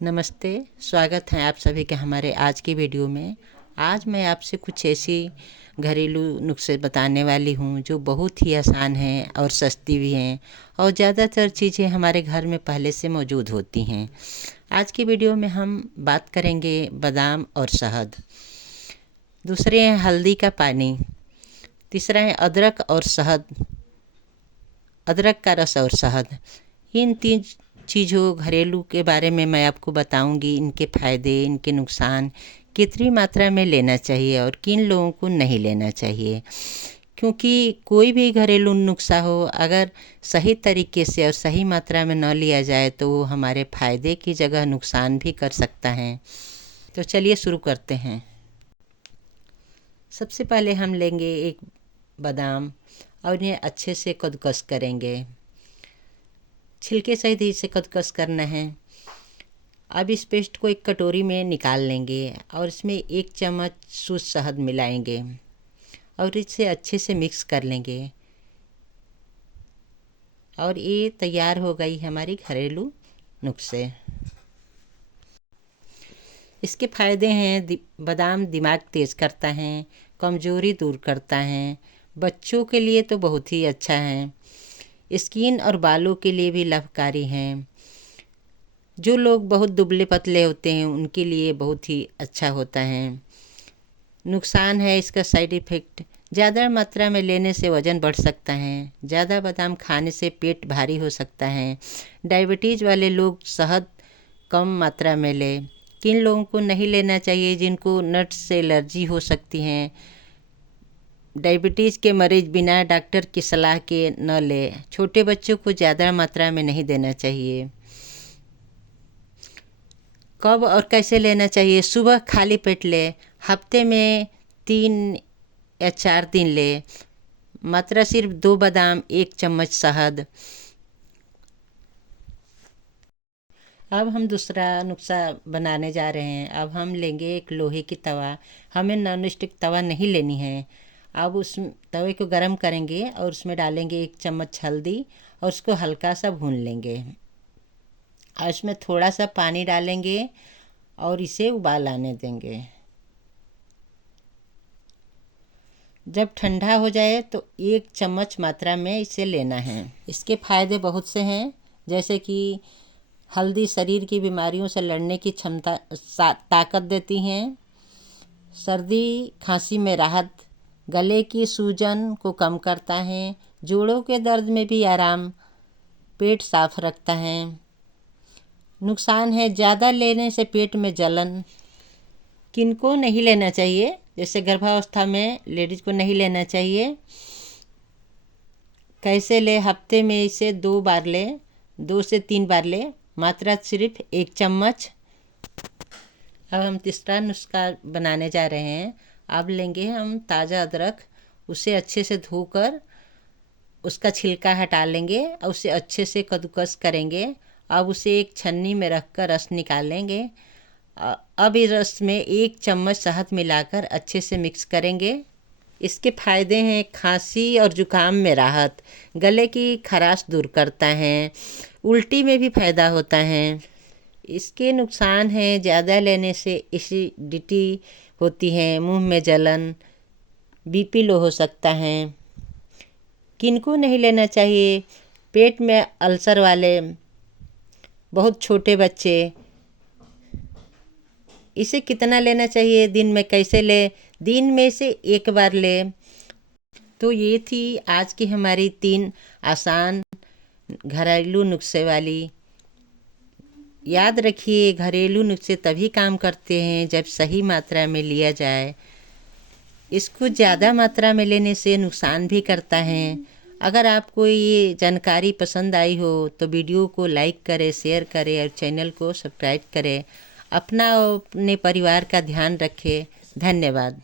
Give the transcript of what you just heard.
नमस्ते, स्वागत है आप सभी का हमारे आज की वीडियो में। आज मैं आपसे कुछ ऐसी घरेलू नुस्खे बताने वाली हूँ जो बहुत ही आसान हैं और सस्ती भी हैं और ज़्यादातर चीज़ें हमारे घर में पहले से मौजूद होती हैं। आज की वीडियो में हम बात करेंगे बादाम और शहद। दूसरे हैं हल्दी का पानी। तीसरा है अदरक और शहद, अदरक का रस और शहद। इन तीन चीज़ों घरेलू के बारे में मैं आपको बताऊंगी, इनके फ़ायदे, इनके नुकसान, कितनी मात्रा में लेना चाहिए और किन लोगों को नहीं लेना चाहिए। क्योंकि कोई भी घरेलू नुस्खा हो, अगर सही तरीके से और सही मात्रा में न लिया जाए तो वो हमारे फ़ायदे की जगह नुकसान भी कर सकता है। तो चलिए शुरू करते हैं। सबसे पहले हम लेंगे एक बादाम और इन्हें अच्छे से कद्दूकस करेंगे। छिलके सहित इसे कद्दूकस करना है। अब इस पेस्ट को एक कटोरी में निकाल लेंगे और इसमें 1 चम्मच शुद्ध शहद मिलाएंगे और इसे अच्छे से मिक्स कर लेंगे। और ये तैयार हो गई हमारी घरेलू नुस्खे। इसके फ़ायदे हैं, बादाम दिमाग तेज़ करता है, कमज़ोरी दूर करता है, बच्चों के लिए तो बहुत ही अच्छा है, स्किन और बालों के लिए भी लाभकारी हैं। जो लोग बहुत दुबले पतले होते हैं उनके लिए बहुत ही अच्छा होता है। नुकसान है इसका साइड इफ़ेक्ट, ज़्यादा मात्रा में लेने से वज़न बढ़ सकता है, ज़्यादा बादाम खाने से पेट भारी हो सकता है, डायबिटीज़ वाले लोग शहद कम मात्रा में लें। किन लोगों को नहीं लेना चाहिए? जिनको नट्स से एलर्जी हो सकती हैं। डायबिटीज़ के मरीज बिना डॉक्टर की सलाह के न लें। छोटे बच्चों को ज़्यादा मात्रा में नहीं देना चाहिए। कब और कैसे लेना चाहिए? सुबह खाली पेट लें, हफ्ते में 3 या 4 दिन लें। मात्रा सिर्फ 2 बादाम, 1 चम्मच शहद। अब हम दूसरा नुस्खा बनाने जा रहे हैं। अब हम लेंगे एक लोहे की तवा। हमें नॉन स्टिक तवा नहीं लेनी है। अब उस तवे को गरम करेंगे और उसमें डालेंगे 1 चम्मच हल्दी और उसको हल्का सा भून लेंगे और इसमें थोड़ा सा पानी डालेंगे और इसे उबाल आने देंगे। जब ठंडा हो जाए तो 1 चम्मच मात्रा में इसे लेना है। इसके फ़ायदे बहुत से हैं, जैसे कि हल्दी शरीर की बीमारियों से लड़ने की क्षमता ताकत देती हैं, सर्दी खांसी में राहत, गले की सूजन को कम करता है, जोड़ों के दर्द में भी आराम, पेट साफ रखता है। नुकसान है, ज़्यादा लेने से पेट में जलन। किनको नहीं लेना चाहिए? जैसे गर्भावस्था में लेडीज़ को नहीं लेना चाहिए। कैसे ले? हफ्ते में इसे 2 बार ले, 2 से 3 बार ले, मात्रा सिर्फ 1 चम्मच। अब हम तीसरा नुस्खा बनाने जा रहे हैं। अब लेंगे हम ताज़ा अदरक, उसे अच्छे से धोकर उसका छिलका हटा लेंगे और उसे अच्छे से कद्दूकस करेंगे। अब उसे एक छन्नी में रख कर रस निकालेंगे। अब इस रस में 1 चम्मच शहद मिलाकर अच्छे से मिक्स करेंगे। इसके फ़ायदे हैं, खांसी और जुकाम में राहत, गले की खराश दूर करता है, उल्टी में भी फ़ायदा होता है। इसके नुकसान हैं, ज़्यादा लेने से एसिडिटी होती है, मुंह में जलन, बीपी लो हो सकता है। किनको नहीं लेना चाहिए? पेट में अल्सर वाले, बहुत छोटे बच्चे। इसे कितना लेना चाहिए? दिन में कैसे ले? दिन में से 1 बार ले। तो ये थी आज की हमारी 3 आसान घरेलू नुस्खे वाली। याद रखिए, घरेलू नुस्खे तभी काम करते हैं जब सही मात्रा में लिया जाए। इसको ज़्यादा मात्रा में लेने से नुकसान भी करता है। अगर आपको ये जानकारी पसंद आई हो तो वीडियो को लाइक करें, शेयर करें और चैनल को सब्सक्राइब करें। अपना और अपने परिवार का ध्यान रखें। धन्यवाद।